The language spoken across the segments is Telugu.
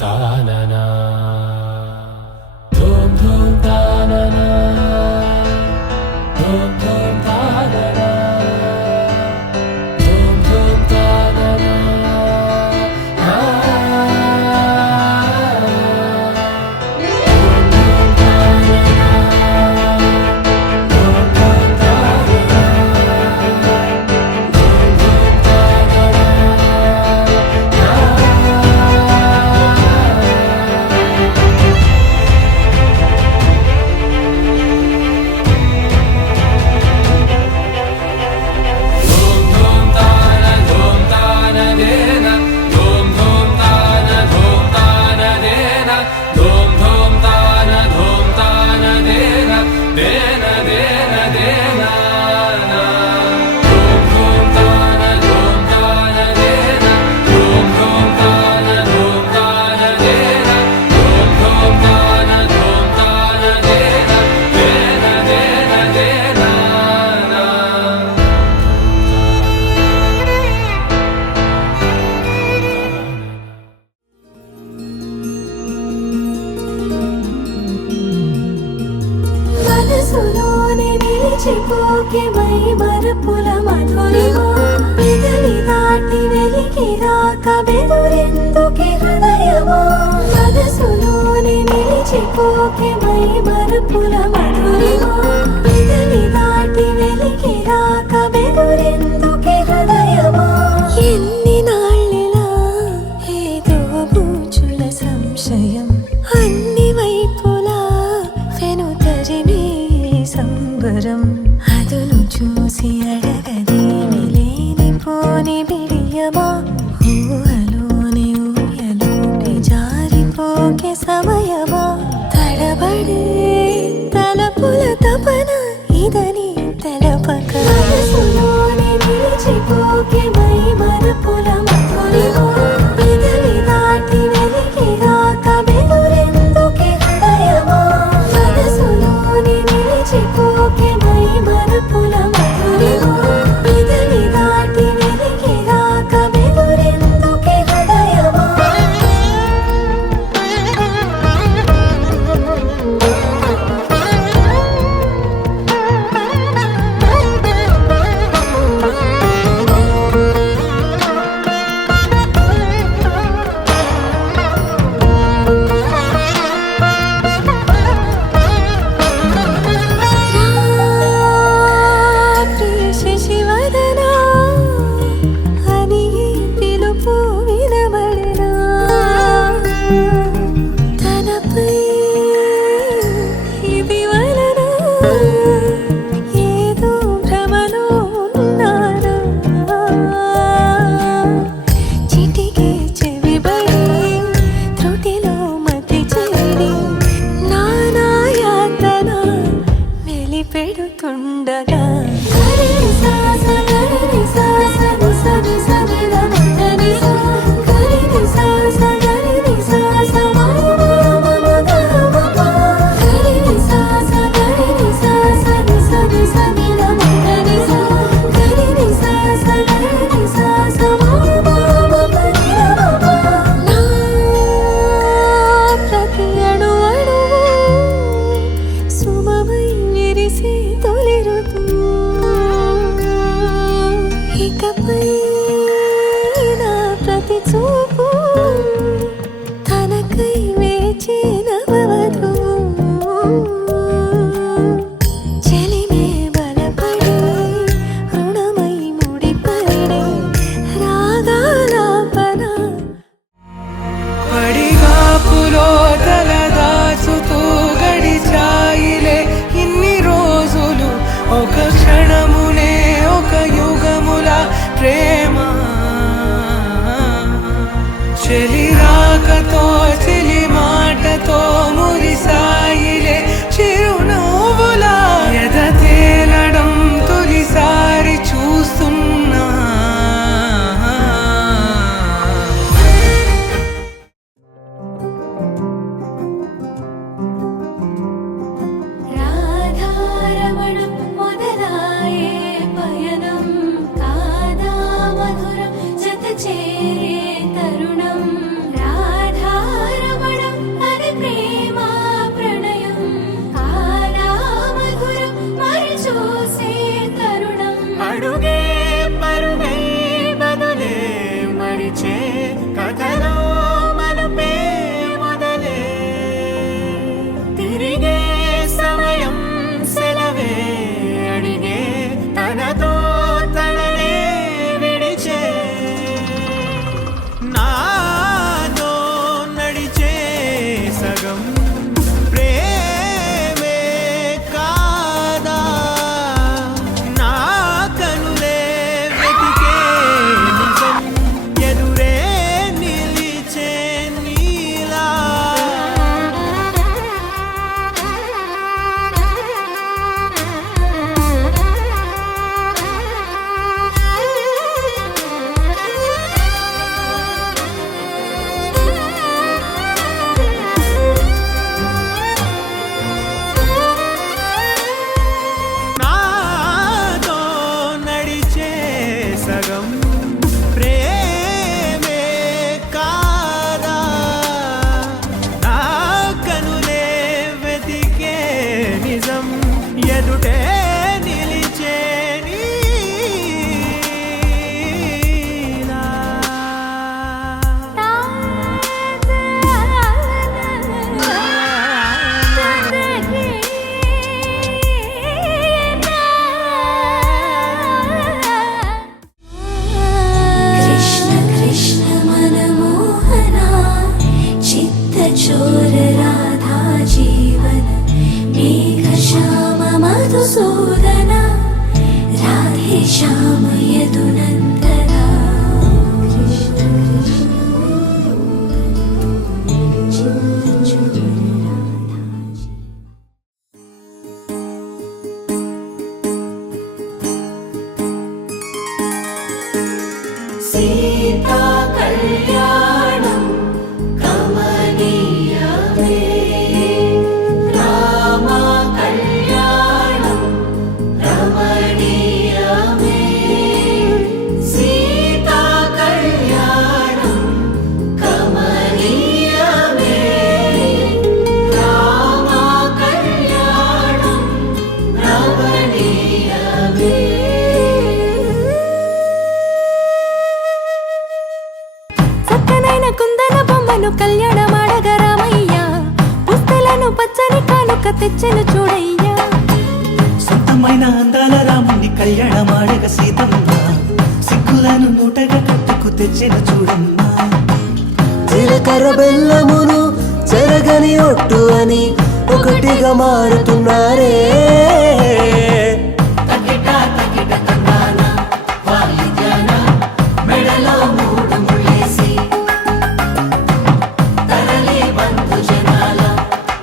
తాననా ధూమ్ ధూమ్ తాననా ధూమ్ ధూమ్ తాననా ధూమ్ ధూమ్ తాననా చిపోకే మై మరపుల మధురిమా పెదవి దాటి వెలికి రాక బెదురెందుకే హృదయమా మనసులోనే నిలిచిపోకే మై మరపుల మధురిమా పెదవి దాటి వెలికి రాక బెదురెందుకే హృదయమా ఎన్ని నాళ్ళిలా ఏదో బూచుల సంశయం అన్ని వైపులా వెనుతరిమే సంబరం అదును చూసి అడగదేమి లేనిపోని బిడియమా ఊహలోని ఊయలోకి జారిపోకే సమయమా తడబడే తలపుల తపన ఇదని తెలపక మనసులోని నిలిచిపోకే మై మరపుల మధురిమా పెదవి దాటి వెలికి రాక బెదురెందుకే హృదయమా మనసులోని నిలిచిపోకే మై మరపుల మధురిమా పెదవి దాటి వెలికి రాక బెదురెందుకే హృదయమా పెడుతుండగా ఇకపై నా ప్రతి చూపు తనకై వేచి నవవధు చెలిమే బలపడి రుణమై ముడిపడి రాగాలాపన పడిగాపులో తలదాచుతూ గడిచాయిలే ఇన్ని రోజులు ఒక క్షణమునే ఒక యుగముల ప్రేమ చెలి రాకతో చెలి మాటతో మురిసాయిలే చిరునవ్వులా ఎద తేలడం తొలిసారి చూస్తున్నా రాధారమణం మొదలాయే పయనం కాదా మధురం జత చేరే తరుణం రాధారమణం సగం ప్రేమే కాదా నా కనులే వెతికే నిజం ఎదుటే నిలిచే నీలా. కృష్ణ కృష్ణ మనమోహన చిత్తచోర రాధా జీవన మేఘ శ్యామ మధుసూదన రాధే శ్యామ యదునందన. కృష్ణ కృష్ణ చిత్తచోర రాధా సీతా కళ్యాణం కమనీయమే రామ కళ్యాణం రమణీయమే. సీతా కళ్యాణం కమనీయమే రామ కళ్యాణం రమణీయమే. చక్కనైన కుందన బొమ్మను కళ్యాణమాడగ రామయ్య పుస్తలను పచ్చని కానుక తెచ్చెను చూడయ్యా. సొంతమైన అందాల రాముని కళ్యాణమాడగ సీతమ్మ సిగ్గులను మూటగా కట్టుకు తెచ్చిన చూడమ్మా. జీలకర్ర బెల్లమును చెరగని ఒట్టు అని ఒకటిగా మారుతున్నారే. తకిట తకిట తందాన వాయిద్యాన మెడలో మూడు ముళ్ళేసి తరలి బంధు జనాల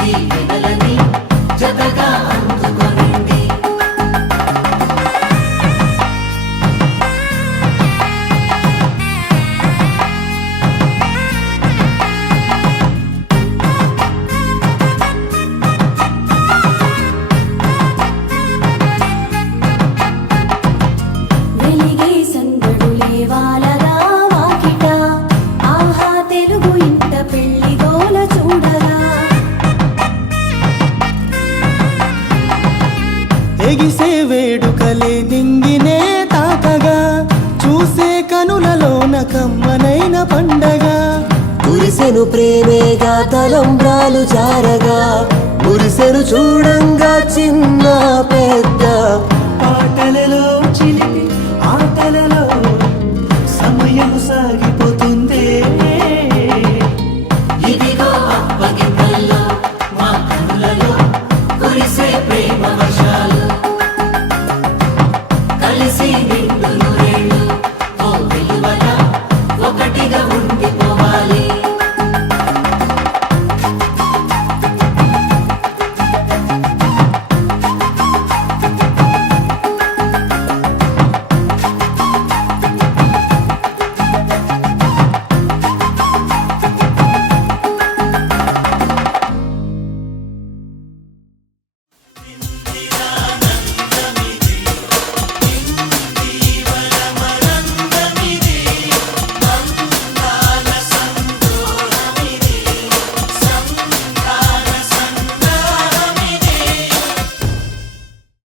దీవెనలని జతగా అందుకొనండి. వెలిగే సందడులే వాలగా వాకిట ఆహా తెలుగు ఇంట పెళ్లి గోల చూడగా. ఎగిసే వేడుకలే నింగినే తాకగా చూసే కనులలోన కమ్మనైన పండగ. కురిసెను ప్రేమేగా తలంబ్రాలు జారగా మురిసెను చూడంగా చిన్న పెద్ద పాటలలో